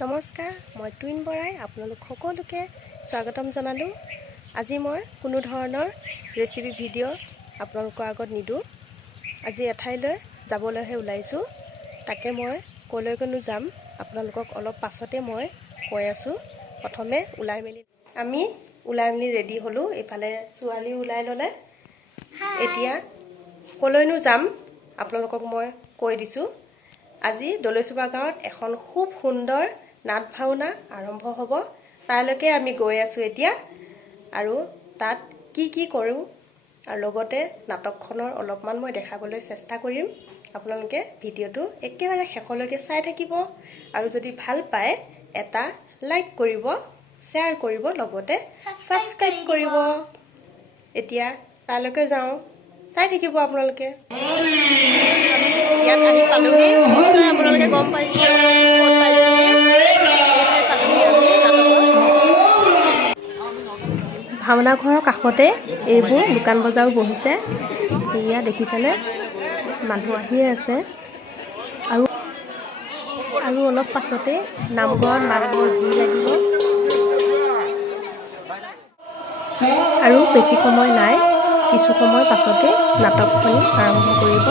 নমস্কাৰ, মই টুইন বৰাই আপোনালোক সকলোকে স্বাগতম জনালোঁ। আজি মই কোনো ধৰণৰ ৰেচিপি ভিডিঅ' আপোনালোকৰ আগত নিদোঁ। আজি এঠাইলৈ যাবলৈহে ওলাইছোঁ। তাকে মই ক'লৈকনো যাম আপোনালোকক অলপ পাছতে মই কৈ আছোঁ। প্ৰথমে আমি ওলাই মেলি ৰেডি হ'লোঁ। এইফালে ছোৱালী ওলাই ল'লে। এতিয়া ক'লৈনো যাম আপোনালোকক মই কৈ দিছোঁ। আজি দলৈচুবা গাঁৱত এখন খুব সুন্দৰ নাট ভাওনা আৰম্ভ হ'ব। তালৈকে আমি গৈ আছোঁ এতিয়া। আৰু তাত কি কৰোঁ আৰু লগতে নাটকখনৰ অলপমান মই দেখাবলৈ চেষ্টা কৰিম। আপোনালোকে ভিডিঅ'টো একেবাৰে শেষলৈকে চাই থাকিব আৰু যদি ভাল পায় এটা লাইক কৰিব, শ্বেয়াৰ কৰিব, লগতে ছাবস্ক্ৰাইব কৰিব। এতিয়া তালৈকে যাওঁ, চাই থাকিব আপোনালোকে। ইয়াত আহি পালোহি, নিশ্চয় আপোনালোকে গম পাইছে ক'ত পাইছোহি। এইঠাই পালোহি আমি নাটকৰ। ভাওনা ঘৰৰ কাষতে এইবোৰ দোকান বজাৰো বহিছে। এয়া দেখিছেনে, মানুহ আহিয়ে আছে। আৰু অলপ পাছতে নামঘৰত মানুহৰ ভিৰ লাগিব। আৰু বেছি সময় নাই, কিছু সময় পাছতে নাটকখনি আৰম্ভ কৰিব।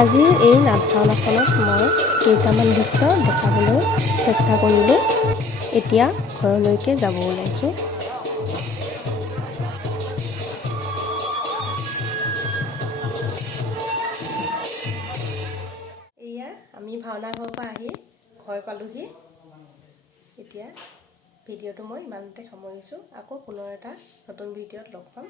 আজিৰ এই নাট ভাওনাখনত মই কেইটামান দৃশ্য দেখাবলৈ চেষ্টা কৰিলোঁ। এতিয়া ঘৰলৈকে যাব ওলাইছোঁ। এয়া আমি ভাওনা ঘৰৰ পৰা আহি ঘৰ পালোহি। এতিয়া ভিডিঅ'টো মই ইমানতে সামৰিছোঁ। আকৌ পুনৰ এটা নতুন ভিডিঅ'ত লগ পাম।